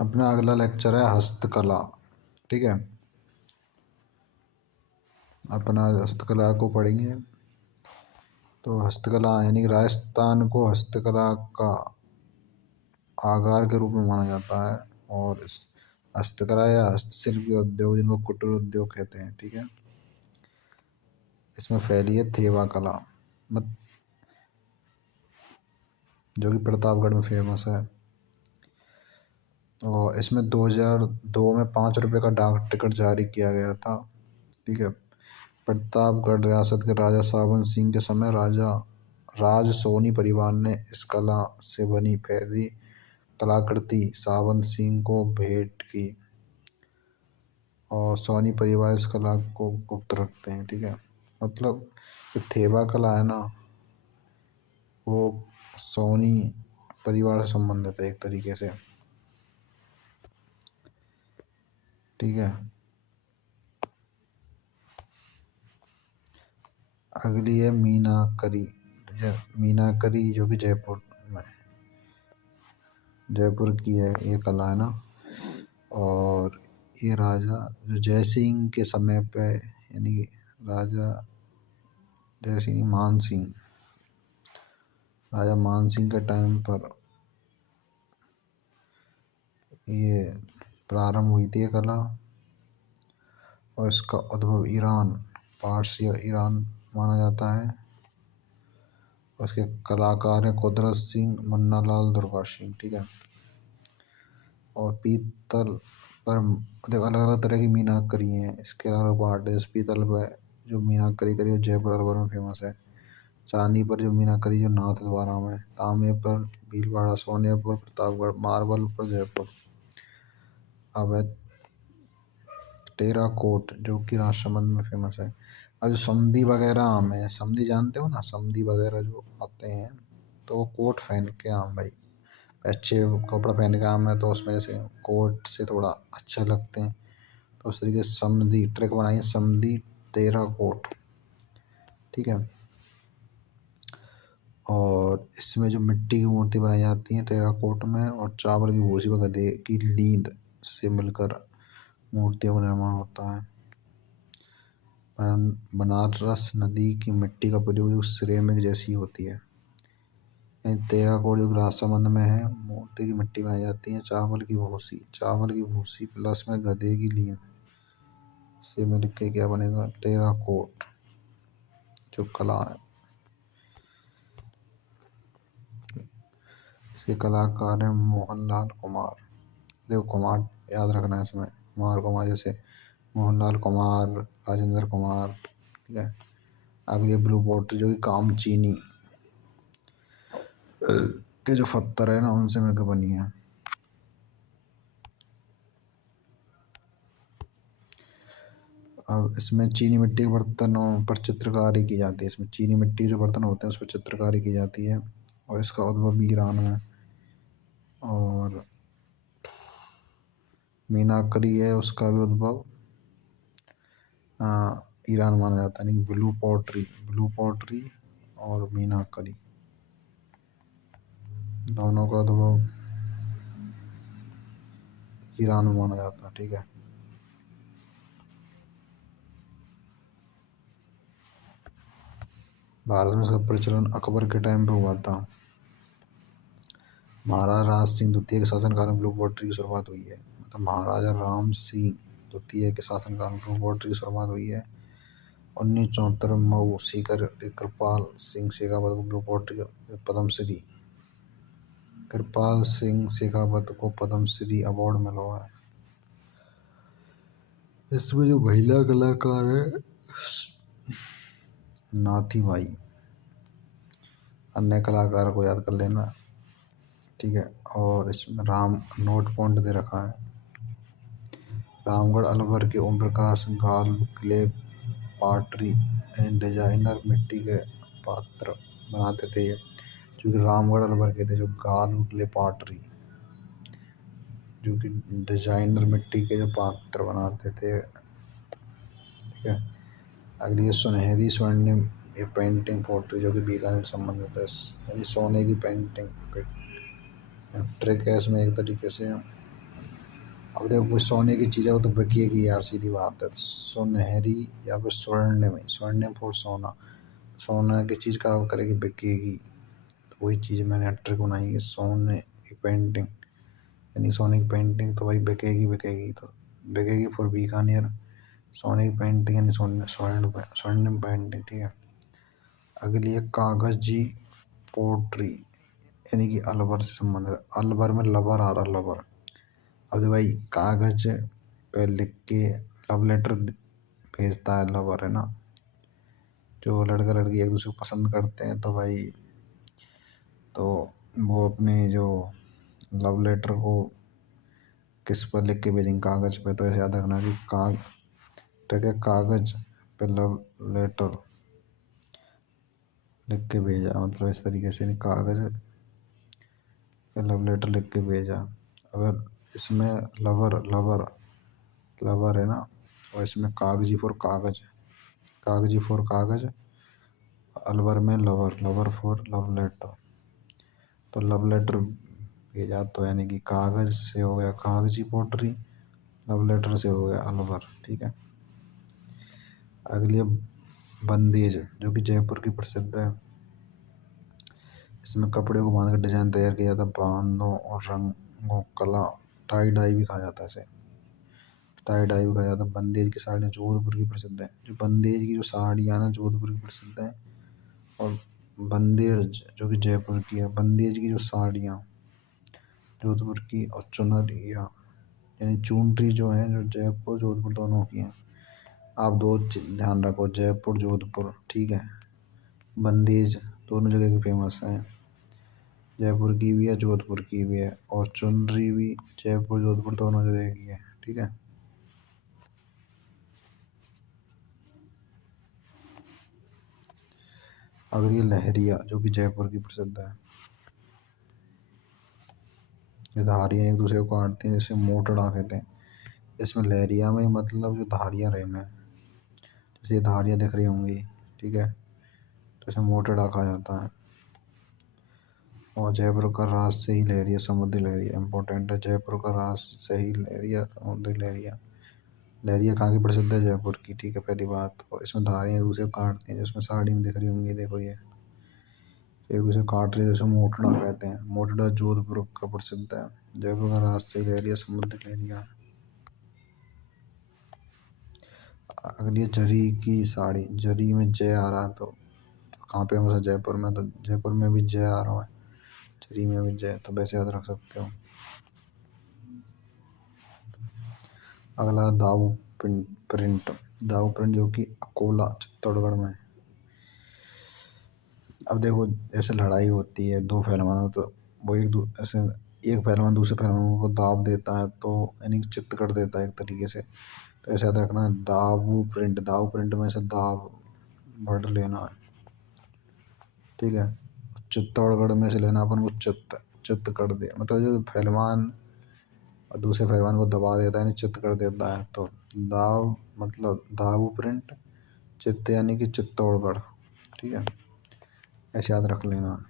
अपना अगला लेक्चर है हस्तकला। ठीक है, अपना हस्तकला को पढ़ेंगे। तो हस्तकला यानी कि राजस्थान को हस्तकला का आगार के रूप में माना जाता है। और इस हस्तकला या हस्तशिल्प के उद्योग जिनको कुटीर उद्योग कहते हैं, ठीक है, इसमें फैली है थेवा कला, मत जो कि प्रतापगढ़ में फेमस है। और इसमें 2002 में 5 रुपये का डाक टिकट जारी किया गया था। ठीक है, प्रतापगढ़ रियासत के राजा सावन सिंह के समय राज सोनी परिवार ने इस कला से बनी पहली कलाकृति सावन सिंह को भेंट की। और सोनी परिवार इस कला को गुप्त रखते हैं। ठीक है, मतलब जो थेबा कला है ना, वो सोनी परिवार से संबंधित है एक तरीके से। ठीक है, अगली है मीनाकरी। मीनाकरी जो कि जयपुर की है ये कला है ना। और ये राजा जो जय सिंह के समय पे, यानी कि राजा जय सिंह मान सिंह, राजा मान सिंह के टाइम पर ये प्रारंभ हुई थी ये कला। और इसका उद्भव ईरान, पारस या ईरान माना जाता है। उसके कलाकार हैं कुदरत सिंह, मुन्ना लाल, दुर्गा सिंह। ठीक है, और पीतल पर देखो अलग अलग तरह की मीनाकरी हैं। इसके अलावा आर्टिस्ट पीतल पर जो मीनाकरी करी वो जयपुर अलवर में फेमस है। चांदी पर जो मीनाकरी जो नाथ द्वारा में, तांबे पर भीलवाड़ा, सोने पर प्रतापगढ़, मार्बल पर जयपुर। अब है टेराकोट जो कि राजसमंद में फेमस है। अब जो समधी वगैरह आम है, समधी जानते हो ना, समधी वगैरह जो आते हैं तो वो कोट पहन के आम भाई, अच्छे कपड़ा पहन के आम है तो उसमें जैसे कोट से थोड़ा अच्छे लगते हैं। तो उस तरीके से समधी ट्रिक बनाई है, समधी टेराकोट। ठीक है, और इसमें जो मिट्टी की मूर्ति बनाई जाती है टेराकोट में, और चावल की भूसी व गधे की लीद से मिलकर मूर्तियों का निर्माण होता है। बनारस नदी की मिट्टी का प्रयोग सिरेमिक जैसी होती है। टेराकोट जो राजसमंद में है, मोती की मिट्टी बनाई जाती है। चावल की भूसी प्लस में गधे की लीद से मिलकर क्या बनेगा, टेराकोट जो कला है। इसके कलाकार हैं मोहनलाल कुमार। देखो कुमार याद रखना है इसमें, कुमार कुमार जैसे मोहनलाल कुमार, राजेंद्र कुमार। ठीक है, अगली ब्लू पॉटरी जो कि कामचीनी के जो पत्थर है ना उनसे मिलकर बनी है। अब इसमें चीनी मिट्टी के बर्तनों पर चित्रकारी की जाती है। इसमें चीनी मिट्टी के जो बर्तन होते हैं उस पर चित्रकारी की जाती है। और इसका उद्भव भी ईरान में। और मीनाकरी है, उसका भी उद्भव ईरान माना जाता है। यानी ब्लू पॉटरी और मीनाकरी दोनों का उद्भव ईरान में माना जाता है। ठीक है, भारत में इसका प्रचलन अकबर के टाइम पे हुआ था। महाराजा राज सिंह द्वितीय के शासनकाल में ब्लू पॉटरी की शुरुआत हुई है। मतलब महाराजा राम सिंह द्वितीय के शासनकाल में ब्लू पॉटरी की शुरुआत हुई है। 1974 में मऊ सीकर कृपाल सिंह शेखावत को ब्लू पॉटरी पद्मश्री कृपाल सिंह शेखावत को पद्मश्री अवार्ड मिला है। इसमें जो महिला कलाकार है नाथी भाई, अन्य कलाकार को याद कर लेना। ठीक है, और इसमें राम नोट पॉइंट दे रखा है। रामगढ़ अलवर के ओम प्रकाश गाल क्ले पॉटरी एंड डिजाइनर मिट्टी के पात्र बनाते थे। जो कि रामगढ़ अलवर के थे जो गाल क्ले पॉटरी, जो कि डिजाइनर मिट्टी के जो पात्र बनाते थे। ठीक है, अगली है सुनहरी स्वर्णिम ये पेंटिंग पॉटरी जो कि बीकानेर से संबंधित है। यानी सोने की पेंटिंग ट्रिक है इसमें एक तरीके से। अब देखो कोई सोने की चीज़ है वो तो बिकेगी यार, सीधी बात है। सुनहरी या फिर स्वर्णमय, स्वर्णिम फॉर सोना, सोना की चीज़ का करेगी बिकेगी। तो वही चीज़ मैंने ट्रिक बनाई है, सोने की पेंटिंग, यानी सोने की पेंटिंग तो भाई बिकेगी बिकेगी, तो बिकेगी फॉर बीकानेर। सोने की पेंटिंग यानी स्वर्णिम पेंटिंग, ठीक है। अगली है कागजी पोट्री, यानी कि अलवर से संबंधित। अलवर में लवर आ रहा, लवर। अब तो भाई कागज पे लिख के लव लेटर भेजता है लवर, है ना। जो लड़का लड़की एक दूसरे को पसंद करते हैं तो भाई, तो वो अपने जो लव लेटर को किस पर लिख के भेजेंगे, कागज पे। तो ऐसे याद रखना कि ठीक है, कागज पे लव लेटर लिख के भेजा, मतलब इस तरीके से, नहीं कागज पे लव लेटर लिख के भेजा। अगर इसमें लवर लवर लवर है ना, और इसमें कागजी फॉर कागज, कागजी फॉर कागज, अलवर में lover, lover for love letter. तो लव लेटर भेजा तो यानी कि कागज से हो गया कागजी पोट्री, लव लेटर से हो गया अलवर, ठीक है। अगली है बंदेज, जो कि जयपुर की प्रसिद्ध है। इसमें कपड़े को बांध कर डिजाइन तैयार किया जाता है, बांधों और रंगों कला, टाई डाई भी कहा जाता है इसे, टाई डाई भी कहा जाता है। बंदेज की साड़ियाँ जोधपुर की प्रसिद्ध है, जो बंदेज की जो साड़ियाँ ना जोधपुर की प्रसिद्ध है। और बंदेज जो कि जयपुर की है, बंदेज की जो साड़ियाँ जोधपुर की, और चुनरिया यानी चुनरी जो है, जो जयपुर जोधपुर दोनों की हैं। आप दो ध्यान रखो, जयपुर जोधपुर, ठीक है। बंदेज दोनों जगह की फेमस है, जयपुर की भी है जोधपुर की भी है, और चुनरी भी जयपुर जोधपुर दोनों जगह की है, ठीक है। अगर ये लहरिया जो कि जयपुर की प्रसिद्ध है, ये धारियाँ एक दूसरे को काटती हैं, जैसे मोटड़ा कहते हैं। इसमें लहरिया में मतलब जो धारियाँ रहे में, जैसे ये धारियाँ दिख रही होंगी, ठीक है, तो इसे मोटड़ा कहा जाता है। और जयपुर का राज से ही लहरिया, समुद्री लहरिया इंपॉर्टेंट है, जयपुर का राज से ही लहरिया, समुद्री लहरिया। लहरिया कहाँ की प्रसिद्ध है, जयपुर की, ठीक है, पहली बात। और इसमें धारियाँ एक दूसरे को काटती हैं, जिसमें साड़ी में दिख रही होंगी, देखो ये एक दूसरे को काट रही है, जैसे मोटड़ा कहते हैं। मोटड़ा जोधपुर का प्रसिद्ध है, जयपुर का राज से ही लहरिया, समुद्री लहरिया। अगली है जरी की साड़ी, जरी में जय आ रहा है, तो कहाँ पे फेमस है, जयपुर में, तो जयपुर में भी जय आ रहा है, जरी में भी जय, तो वैसे याद रख सकते हो। अगला दाऊ प्रिंट, दाऊ प्रिंट जो कि अकोला चित्तौड़गढ़ में। अब देखो, ऐसे लड़ाई होती है दो पहलवानों, तो वो ऐसे एक पहलवान दूसरे पहलवान को दाव देता है, तो यानी कि चित्त कर देता है एक तरीके से। तो ऐसे याद रखना है, दाव प्रिंट में से दाव वर्ड लेना है, ठीक है। चित्तौड़गढ़ में से लेना अपन को चित्त, चित्त कर दे, मतलब जो पहलवान और दूसरे पहलवान को दबा देता है, यानी चित्त कर देता है। तो दाव मतलब दाव प्रिंट, चित्त यानी कि चित्तौड़गढ़, ठीक है, ऐसे याद रख लेना।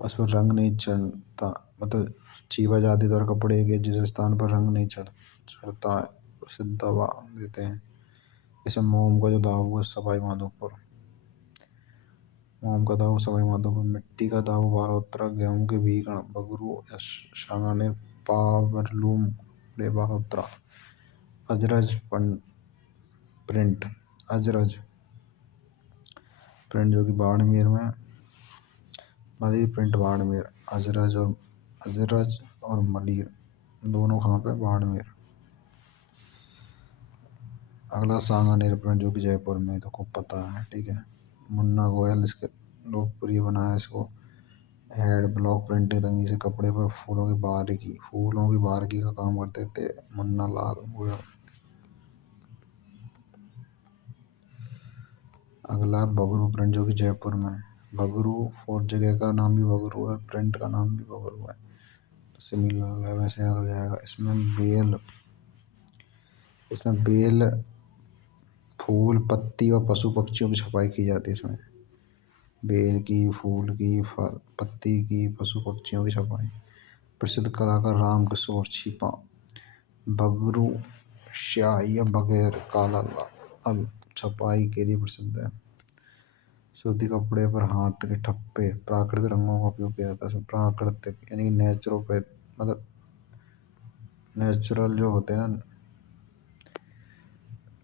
उस पर रंग नहीं चढ़ता, मतलब चीपा जाती तो और कपड़े के जिस स्थान पर रंग नहीं चढ़ता है उसे दबा देते हैं। जैसे मोम का जो दाव हुआ सवाई माधोपुर, मोम का दाव सवाई माधोपुर। मिट्टी का दाव बालोतरा, गेहूं के बीकण बगरू या शांगाने पावरलूम ले बालोतरा। अजरज प्रिंट, अजरज प्रिंट जो कि बाड़मेर में, मलिर प्रिंट बाड़मेर। अजरज और मलिर दोनों कहाँ पे, बाड़मेर। अगला सांगानेर प्रिंट जो कि जयपुर में, तो खूब पता है, ठीक है। मुन्ना गोयल इसके लोकप्रिय बनाया इसको। हेड ब्लॉक प्रिंटिंग, रंगी से कपड़े पर फूलों की बारीकी का काम करते थे मुन्ना लाल गोयल। अगला बगरू प्रिंट जो कि जयपुर में। बगरू और जगह का नाम भी बगरू है, प्रिंट का नाम भी बगरू है, तो सिमिलर है, वैसे याद हो जाएगा। इसमें बेल फूल पत्ती और पशु पक्षियों की छपाई की जाती है इसमें। बेल की, फूल की, पत्ती की, पशु पक्षियों की छपाई। प्रसिद्ध कलाकार राम किशोर छिपा, बगरू, स्याही या बगैर काला लाल छपाई के लिए प्रसिद्ध है। सूती कपड़े पर हाथ के ठप्पे प्राकृतिक रंगों का उपयोग किया जाता है। इसमें प्राकृतिक यानी नेचुरोपैथ मतलब नेचुरल जो होते हैं ना,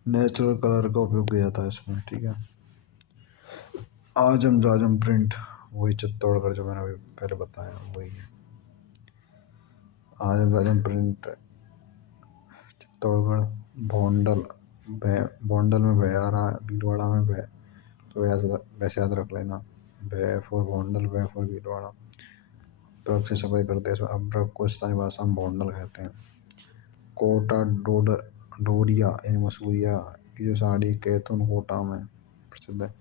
नेचुरल कलर का उपयोग किया जाता है इसमें, ठीक है। आजम जाजम प्रिंट वही चित्तौड़गढ़ जो मैंने अभी पहले बताया वही है। आजम जाजम प्रिंट चित्तौड़गढ़। भोंडल भोंडल में भय आ रहा है, भीलवाड़ा में भय, तो वैसे याद रख लेना। भय फॉर भोंडल, भय फॉर भीलवाड़ा। अब्रक से सफाई करते हैं, अब्रक को स्थानीय भाषा में भोंडल कहते हैं। कोटा डोरिया यानी मसूरिया की जो साड़ी कैथून कोटा में प्रसिद्ध है।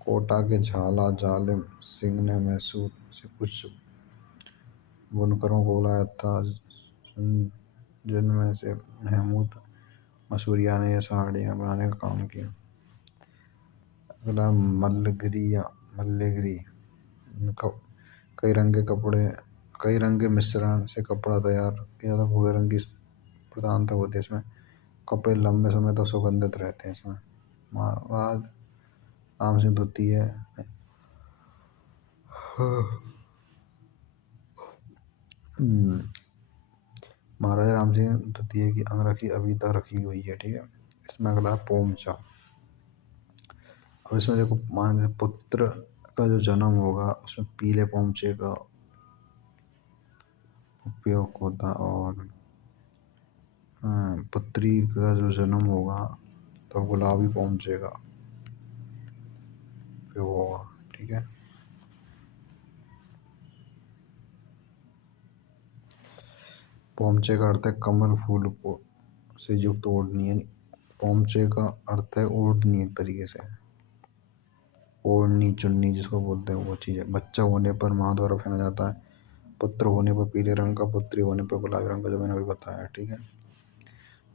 कोटा के झाला जालिम सिंह ने मैसूर से कुछ बुनकरों को बुलाया था, जिनमें से महमूद मसूरिया ने यह साड़ियाँ बनाने का काम किया। अगला मल्लेगिरी कई रंग के मिश्रण से कपड़ा तैयार किया जाता। भूरे रंग की प्रधानता होती है इसमें। कपड़े लंबे समय तक सुगंधित रहते हैं इसमें। महाराज राम सिंह द्वितीय महाराजा राम सिंह द्वितीय की अंगरखी अभी तक रखी हुई है, ठीक है। इसमें अगला है पोमचा। अब इसमें देखो, मान के पुत्र का जो जन्म होगा उसमें पीले पोमचे का उपयोग होता, और पुत्री का जो जन्म होगा तो गुलाबी पोमचे का उपयोग होगा, ठीक है। पोमचे का अर्थ है कमल फूल को से युक्त ओढ़नी, यानी पोमचे का अर्थ है ओढ़नी, एक तरीके से ओढ़नी चुन्नी जिसको बोलते हैं वो चीज़ है। बच्चा होने पर माँ द्वारा पहना जाता है। पुत्र होने पर पीले रंग का, पुत्री होने पर गुलाबी रंग का, जो मैंने अभी बताया, ठीक है।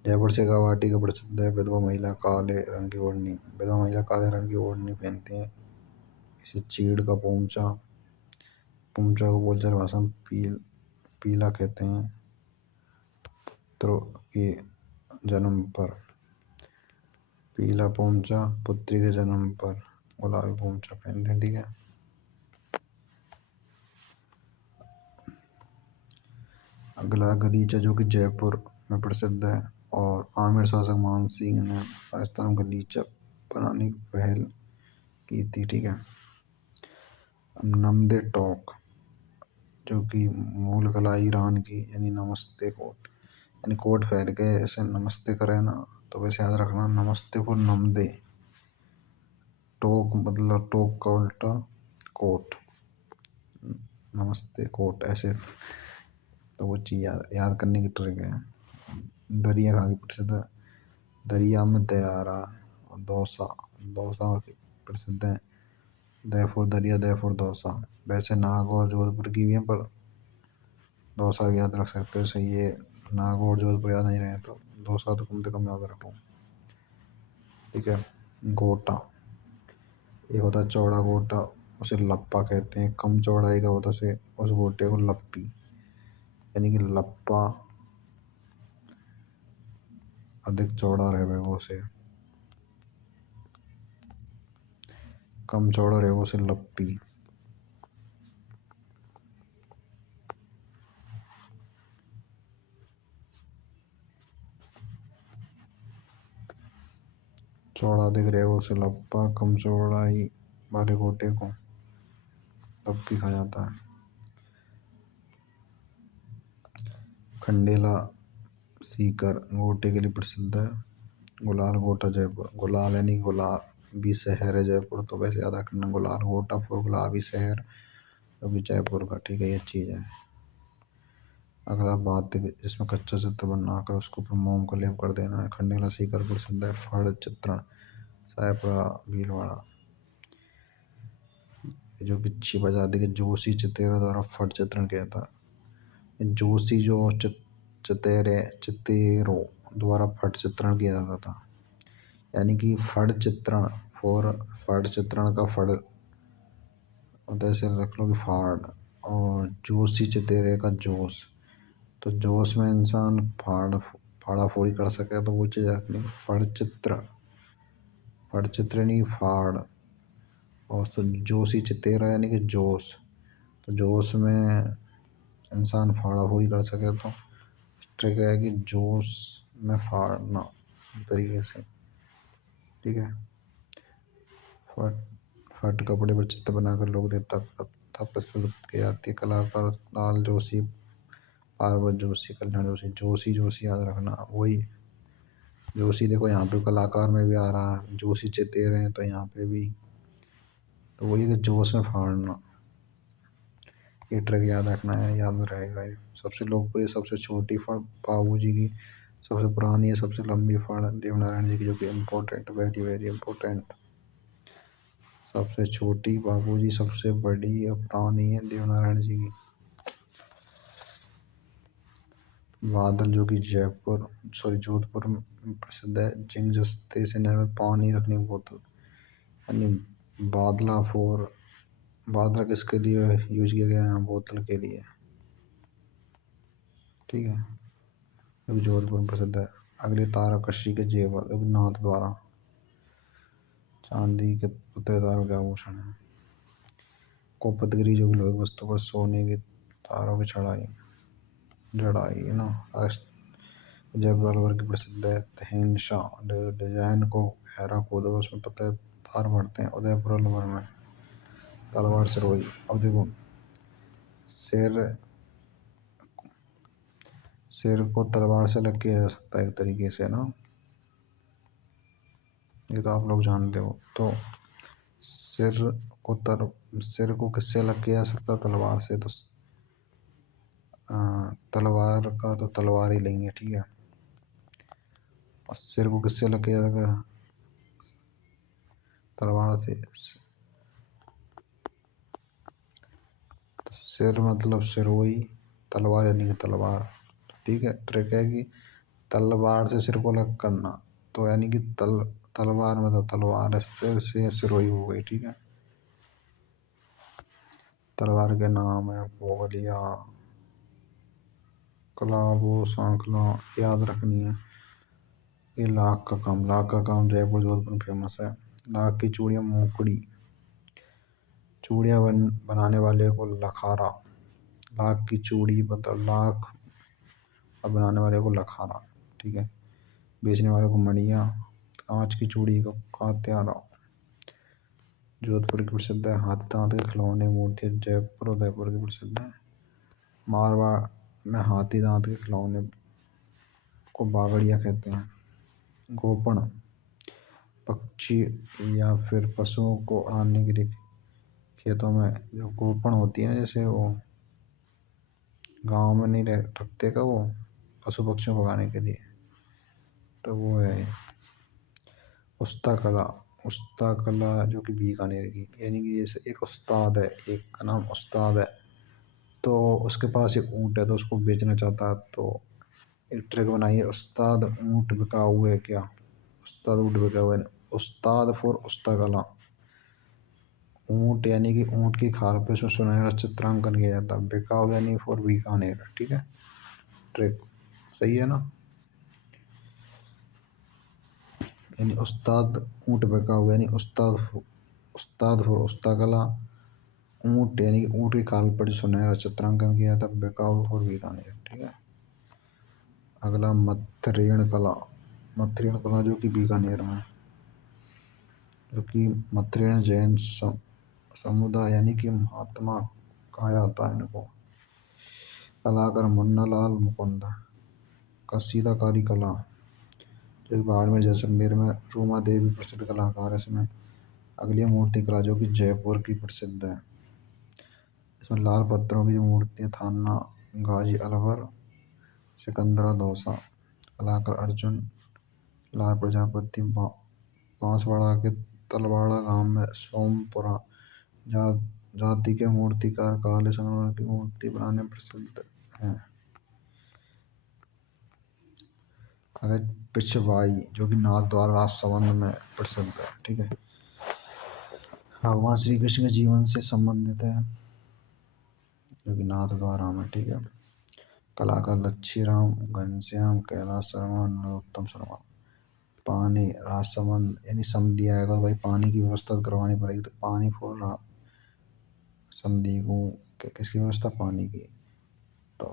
जयपुर से शेखावाटी का प्रसिद्ध है। विधवा महिला काले रंग की ओढ़नी, विधवा महिला काले रंग की ओढ़नी पहनती हैं। इसे चीड़ का पोमचा को बोलचाल भाषा में पीला कहते हैं। पुत्र के जन्म पर पीला पोमचा, पुत्री के जन्म पर गुलाबी पोमचा पहनते हैं, ठीक है। अगला गलीचा जो कि जयपुर में प्रसिद्ध है, और आमिर शासक मान सिंह ने राजस्थान में गलीचा बनाने की पहल की थी, ठीक है। नमदे टॉक जो कि मूल कला ईरान की, यानी नमस्ते कोट, यानी कोट फैल के ऐसे नमस्ते करें ना, तो वैसे याद रखना नमस्ते को नमदे। टोक मतलब टोक का उल्टा कोट, नमस्ते कोट ऐसे, तो वो चीज़ याद करने की ट्रिक है। दरिया कहाँ की प्रसिद्ध है? दरिया में दयारा और दौसा प्रसिद्ध है। दयपुर दरिया, दयपुर दौसा। वैसे नागौर जोधपुर की भी है, पर दौसा याद रख सकते हो, सही है। नागौर जोधपुर याद नहीं रहे तो दौसा तो कम से कम याद रखो, ठीक है। गोटा, एक होता है चौड़ा गोटा, उसे लप्पा कहते हैं। कम चौड़ाई का होता है उस गोटे को लप्पी, यानी कि लप्पा अधिक चौड़ा रहेगा उसे, कम चौड़ा रहेगा उसे लप्पी। चौड़ा अधिक रहेगा उसे लप्पा, कम चौड़ाई वाले गोटे को लप्पी कहा जाता है। खंडेला सीकर गोटे के लिए प्रसिद्ध है। गुलाल गोटा जयपुर, गुलाल यानी गुलाबी शहर है जयपुर, तो वैसे याद रखना गुलाल गोटा फॉर गुलाबी शहर, अभी जयपुर का, ठीक है, ये चीज़ है। अगला बात है जिसमें कच्चा चित्र बनाकर उसको ऊपर मोम का लेप कर देना है। खंडेला सीकर प्रसिद्ध है। फड़ चित्रण सायपुरा भीलवाड़ा, जो कि छिपा जाति के जोशी चितेरा द्वारा फट चित्रण किया था। जोशी जो चितेरों द्वारा फट चित्रण किया जाता था, यानी कि फड़ चित्रण फड़ चित्रण का फड़ होता है, ऐसे रख लो कि फाड़, और जोशी चितेरे का जोश, तो जोश में इंसान फाड़ा फोड़ी कर सके तो वो चीज़ अपनी फड़ चित्र नहीं फाड़। और तो जोशी चितेरा यानी कि जोश। तो जोश में इंसान फाड़ा फोड़ी कर सके तो ट्रिक है कि जोश में फाड़ना तरीके से। ठीक है। फट फट कपड़े पर चित्र बनाकर लोग देवता कथा प्रस्तुत की जाती है। कलाकार लाल जोशी, पार्वत जोशी, कल्याण जोशी। जोशी जोशी याद रखना वही। जोशी देखो यहाँ पे कलाकार में भी आ रहा है, जोशी चितेरे हैं तो यहाँ पे भी। तो वही कि जोश में फाड़ना, ये ट्रिक याद रखना है, याद रहेगा ये। सबसे लोकप्रिय सबसे छोटी फड़ बाबू जी की, सबसे पुरानी है सबसे लंबी फड़ देवनारायण जी की, जो कि इम्पोर्टेंट, वेरी वेरी इम्पोर्टेंट। सबसे छोटी बाबू जी, सबसे बड़ी और पुरानी है देवनारायण जी की। बादल जो कि जोधपुर में प्रसिद्ध है। जिंक जस्ते से निर्मित पानी रखने की बोतल, यानी बादला फोर। बादला किसके लिए यूज किया गया है? बोतल के लिए। ठीक है, जो कि जोधपुर में प्रसिद्ध है। अगले तारकशी के जेवर, जो कि नाथ द्वारा। चांदी के पुतले तारों के आभूषण है। कोपतगिरी जो कि लोहे की वस्तु पर सोने के तारों की चढ़ाई जड़ाई है ना। जयपुर अलवर की प्रसिद्ध है तहनशाह। डिजाइन को गहरा खोदो, उसमें पतले तार बढ़ते हैं। उदयपुर अलवर में तलवार सिरोही। अब देखो, सिर सिर को तलवार से लग किया जा सकता है एक तरीके से ना, ये तो आप लोग जानते हो। तो सिर सिर को किससे लग किया जा सकता है? तलवार से। तो तलवार का तो तलवार ही लेंगे। ठीक है। और सिर को किससे लग किया जाएगा? तलवार से। तो सिर मतलब सिरोही, तलवार यानी कि तलवार। ठीक है। ट्रिक है कि तलवार से सिर को अलग करना, तो यानी कि तलवार मतलब तलवार है, सिर से सिरोही हो गई। ठीक है। तलवार के नाम है बोलिया, कलाबो, सांखला, याद रखनी है। ये लाख का काम जयपुर जोधपुर में फेमस है। लाख की चूड़ियाँ मोकड़ी, चूड़ियाँ बनाने वाले को लखारा। लाख की चूड़ी मतलब लाख, और बनाने वाले को लखारा। ठीक है। बेचने वाले को मणिया। कांच की चूड़ी को कात्यारा। जोधपुर की प्रसिद्ध है हाथी दांत के खिलौने मूर्ति। जयपुर उदयपुर की प्रसिद्ध है। मारवाड़ में हाथी दांत के खिलौने को बागड़िया कहते हैं। गोपण, पक्षी या फिर पशुओं को उड़ाने के लिए खेतों में जो गोपण होती है ना, जैसे वो गांव में नहीं रखते का, वो पशु पक्षियों को भगाने के लिए, तो वो है उस्ता कला। उस्ता कला जो कि बीकानेर की, यानी कि जैसे एक उस्ताद है, एक का नाम उस्ताद है, तो उसके पास एक ऊँट है तो उसको बेचना चाहता है, तो एक ट्रिक बनाइए, उस्ताद ऊँट बिका हुए क्या। उस्ताद ऊँट बिका हुए, उस्ताद फॉर उस्ता कला। ऊँट यानी कि ऊँट की खाल पे उसमें सुनहरा चित्रांकन किया जाता है। बिकाऊ यानी फॉर बीकानेर। ठीक है। ट्रिक सही है ना। यानी उस्ताद ऊँट बिकाऊ यानी उस्ताद फॉर उस्ता कला। ऊँट यानी कि ऊँट की खाल पर सुनहरा चित्रांकन किया था। बिकाऊ फॉर बीकानेर। ठीक है। अगला मत्स्यण कला। मत्स्यण कला जो कि बीकानेर में, जो कि मत्स्यण जैन समुदाय यानी कि महात्मा कहा जाता है इनको। कलाकार मुन्ना लाल मुकुंद। कसीदाकारी कला जो बाड़मेर जैसलमेर में रूमा देवी प्रसिद्ध कलाकार है इसमें। अगली मूर्ति कला जो कि जयपुर की प्रसिद्ध है। इसमें लाल पत्थरों की जो मूर्तियाँ, थाना गाजी अलवर, सिकंदरा दौसा। कलाकार अर्जुन लाल प्रजापति। बांसवाड़ा के तलवाड़ा गांव में सोमपुरा जाति के मूर्तिकार काले संगमरमर की मूर्ति बनाने में प्रसिद्ध हैं। अगर पिछवाई जो कि नाथद्वारा राजसमंद में प्रसिद्ध है। ठीक है। भगवान श्री कृष्ण के जीवन से संबंधित है, जो कि नाथद्वारा में। ठीक है। कलाकार लच्छी राम, घनश्याम, कैलाश शर्मा, नरोत्तम शर्मा। पानी राजसमंद यानी समधी आएगा तो भाई पानी की व्यवस्था करवानी पड़ेगी, तो पानी फॉर समधी को किसकी व्यवस्था, पानी की। तो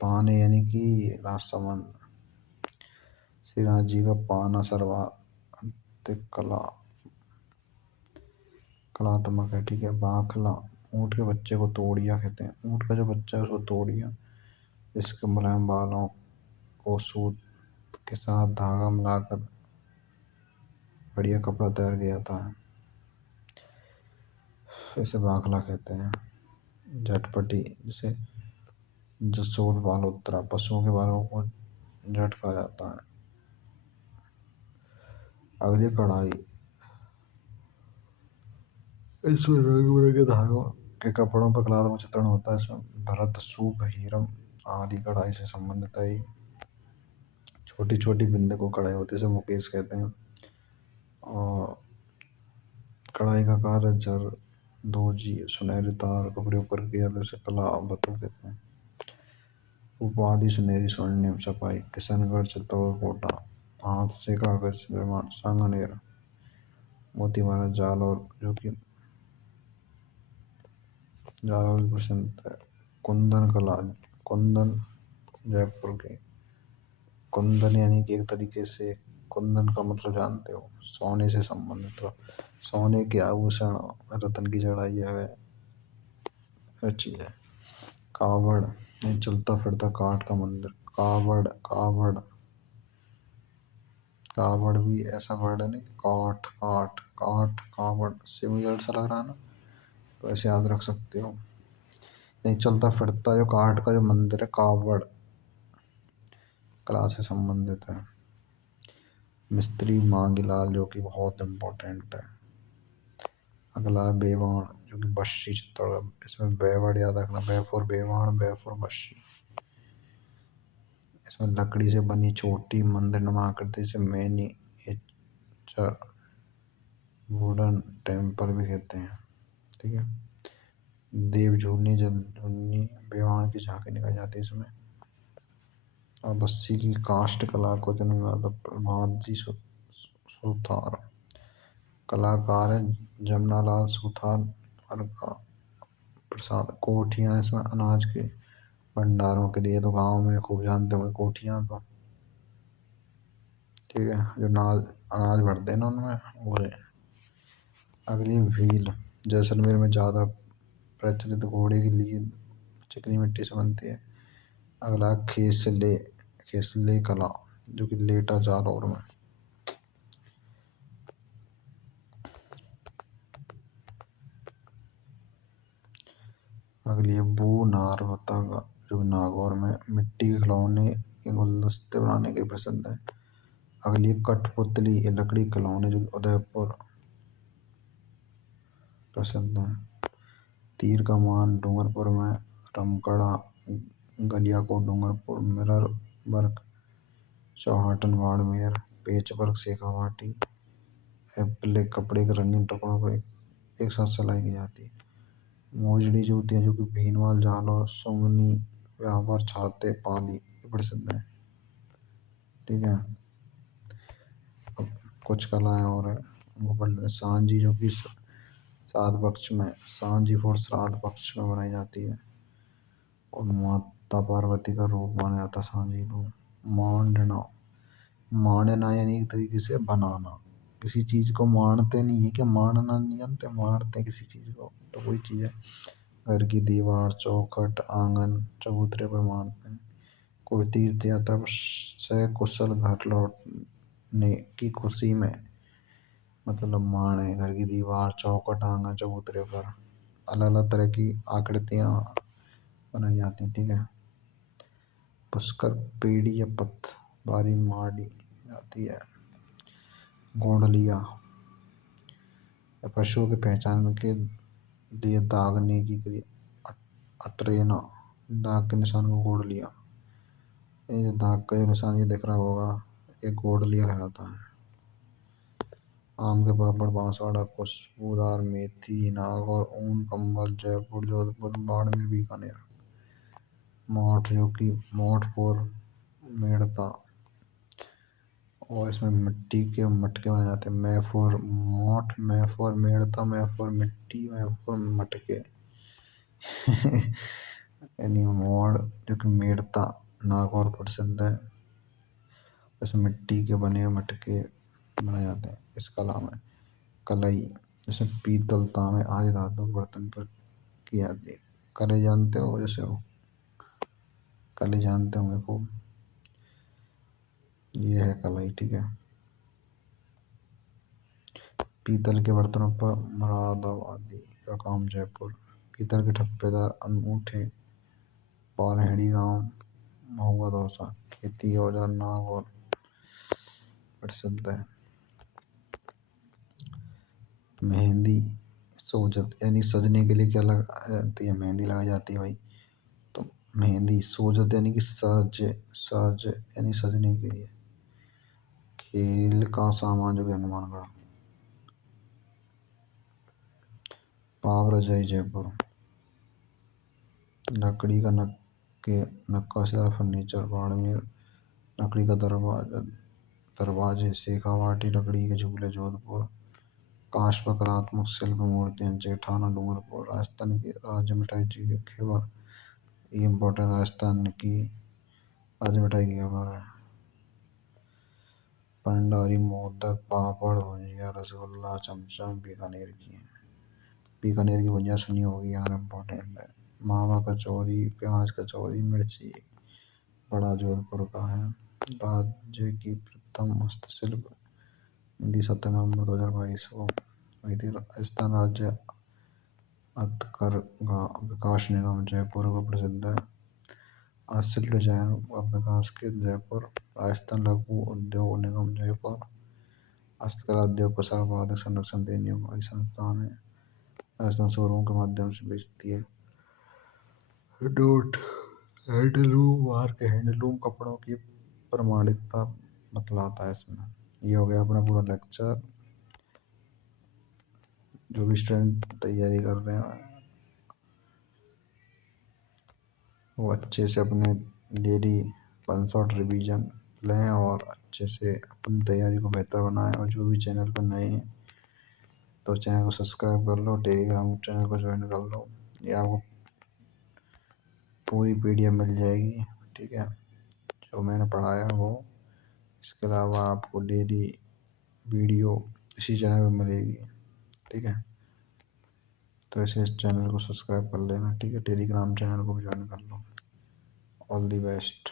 पानी यानी कि राजसमंद। श्रीनाथ जी का पाना सर्वाधिक कलात्मक है, ठीक है। बाखला ऊँट के बच्चे को तोड़िया कहते हैं। ऊँट का जो बच्चा है उसको तोड़िया, इसके मुलायम बालों को सूत के साथ धागा मिलाकर बढ़िया कपड़ा तैयार किया जाता है, इसे बाखला कहते हैं। झटपटी जिसे जसोल बालोत्तरा, पशुओं के बालों को जट कहा जाता है। अगली कढ़ाई, इसमें रंग बिरंगे धागों के कपड़ों पर कलात्मक चित्रण होता है। इसमें भरत, सूप, हीरम आदि कढ़ाई से संबंधित है। छोटी छोटी बिंदु को कढ़ाई होती है, इसे मुकेश कहते हैं। और कढ़ाई का कार्य जरदोजी, सुनहरे तार का प्रयोग करके किया जाता है, इसे कला बतु कहते हैं। उपाधि सुनहरी स्वर्णिम छपाई, किशनगढ़, चित्तौड़, कोटा। हाथ से कागज निर्माण, सांगानेर, मोती महाराज जालौर, जो कि जालौर प्रसिद्ध है। कुंदन कला, कुंदन जयपुर के। कुंदन यानी कि एक तरीके से, कुंदन का मतलब जानते हो, सोने से संबंधित हो, सोने के आभूषण, रतन की जड़ाई है वह चीज है। कावड़ ये चलता फिरता काठ का मंदिर, कावड़ कावड़ कावड़ भी ऐसा वर्ड है नहीं, काठ काठ काठ कावड़, सिमिलर सा लग रहा है ना, तो ऐसे याद रख सकते हो। नहीं, चलता फिरता जो काठ का जो मंदिर है, कावड़ कला से संबंधित है। मिस्त्री मांगीलाल, जो कि बहुत इम्पोर्टेंट है। अगला है बेवाण, जो कि बस्सी चित्तौड़गढ़। इसमें बे वर्ड याद रखना, बे फॉर बेवाण, बे फॉर बस्सी। इसमें लकड़ी से बनी छोटी मंदिर नुमा आकृति से मिनिएचर वुडन टेम्पल भी कहते हैं, ठीक है। देव झूलनी, जल झूलनी, बेवाण की झांकी निकाली जाती है इसमें। और बस्सी की काष्ठ कला को जन्म प्रभात जी सुथार, कलाकार है जमनालाल सुथार। का प्रसाद, कोठियाँ, इसमें अनाज के भंडारों के लिए, तो गाँव में खूब जानते होंगे कोठियाँ तो, ठीक है, जो अनाज भरते हैं ना उनमें, वो है। अगली भील, जैसलमेर में ज़्यादा प्रचलित घोड़े के लिए चिकनी मिट्टी से बनती है। अगला खेसले, खेसले कला, जो कि लेटा जालौर में। अगली है बू नारवता, जो नागौर में मिट्टी के खिलौने के गुलदस्ते बनाने के प्रसिद्ध है। अगली है कठपुतली, ये लकड़ी खिलौने जो कि उदयपुर प्रसिद्ध है। तीर कमान डूंगरपुर में, रमकड़ा गलियाकोट डूंगरपुर, मिरर वर्क चौहाटन बाड़मेर, पेच वर्क शेखावाटी। एप्लिक कपड़े के रंगीन टुकड़ों पर एक साथ सिलाई की जाती है। मोजड़ी जूतियाँ, जो कि भीनवाल, जालौर, सुंगनी, व्यापार, छाते, पाली प्रसिद्ध है, ठीक है। अब कुछ कलाएं और है, उनको पढ़ लेते हैं। सांझी, जो कि श्राद्ध पक्ष में, सांझी फॉर श्राद्ध पक्ष में बनाई जाती है, और माता पार्वती का रूप माना जाता है सांझी को। मांडना, मांडना यानी एक तरीके से बनाना, किसी चीज को मानते नहीं है, कि मानना नहीं जानते, मारते हैं किसी चीज को, तो कोई चीज है। घर की दीवार, चौखट, आंगन, चबूतरे पर मानते हैं। कोई तीर्थ यात्रा पर सकुशल घर लौटने की खुशी में, मतलब माने, घर की दीवार, चौखट, आंगन, चबूतरे पर अलग अलग तरह की आकृतियां बनाई जाती हैं, ठीक है। पुष्कर पेड़ी या पतवारी मारी जाती है। गोंडलिया, पशुओं की पहचान के लिए दागने की क्रिया, अटरेना, दाग के निशान को गोंडलिया। ये दाग का जो निशान ये दिख रहा होगा, ये गोंडलिया कहलाता है। आम के पापड़, बांसवाड़ा, खुशबूदार मेथी, नागौर, ऊन कंबल, जयपुर, जोधपुर, बाड़मेर, बीकानेर। मोठ जो कि मोठ फॉर मेड़ता, और इसमें मिट्टी के मटके बनाए जाते हैं। मैं फॉर मोठ, मैं फॉर मेड़ता, मैं फॉर मिट्टी, मैं फॉर मटके। यानी मोड़ जो कि मेड़ता नागौर प्रसिद्ध है, इसमें मिट्टी के बने मटके बनाए जाते हैं। इस कला में कलई, जिसमें पीतल तांबे आदि धातु के बर्तन पर की जाती है। कले जानते हो, जैसे वो कले जानते होंगे खूब, ये है कलई, ठीक है। पीतल के बर्तनों पर मुरादाबादी का काम जयपुर। पीतल के ठप्पेदार अंगूठे पौलहड़ी गांव महुआ दौसा। खेती औजार नागौर प्रसिद्ध है। मेहंदी सोजत, यानी सजने के लिए क्या लगाई जाती है, मेहंदी लगाई जाती है भाई। तो मेहंदी सोजत यानी कि सज, सज यानी सजने के लिए। खेल का सामान जो कि हनुमानगढ़। पाव रजाई जयपुर। लकड़ी का नक्काशीदार फर्नीचर बाड़मेर। लकड़ी का दरवाजे शेखावाटी। लकड़ी के झूले जोधपुर। काष्ठ पर कलात्मक शिल्प मूर्तियां जेठाना डूंगरपुर। राजस्थान की राज्य मिठाई जी के घेवर, ये इम्पोर्टेंट राजस्थान की राज्य मिठाई की खबर है। भंडारी मोदक पापड़ भुजिया रसगुल्ला चमचम बीकानेर की है। बीकानेर की भुजिया सुनी होगी यार, इम्पोर्टेंट है। मावा कचौरी प्याज कचौरी मिर्ची बड़ा जोधपुर का है। राज्य की प्रथम हस्तशिल्प मिली 17 नवंबर 2022 को हुई थी। राजस्थान राज्य हथकरघा विकास निगम जयपुर को प्रसिद्ध है। हस्तशिल्प डिजाइन व विकास के जयपुर। राजस्थान लघु उद्योग निगम जयपुर हस्तकला उद्योग को सर्वाधिक संरक्षण देने वाली संस्थान है। राजस्थान शोरूम के माध्यम से बेचती है। नोट, हैंडलूम मार्क, हैंडलूम कपड़ों की प्रमाणिकता बतलाता है इसमें। ये हो गया अपना पूरा लेक्चर। जो भी स्टूडेंट तैयारी कर रहे हैं वो अच्छे से अपने डेली 5 शॉट रिवीजन लें और अच्छे से अपनी तैयारी को बेहतर बनाएं। और जो भी चैनल पर नए हैं तो चैनल को सब्सक्राइब कर लो, टेलीग्राम चैनल को ज्वाइन कर लो, ये आपको पूरी PDF मिल जाएगी, ठीक है, जो मैंने पढ़ाया वो। इसके अलावा आपको डेली वीडियो इसी चैनल पर मिलेगी, ठीक है। तो ऐसे इस चैनल को सब्सक्राइब कर लेना, ठीक है। टेलीग्राम चैनल को भी ज्वाइन कर लो। All the best.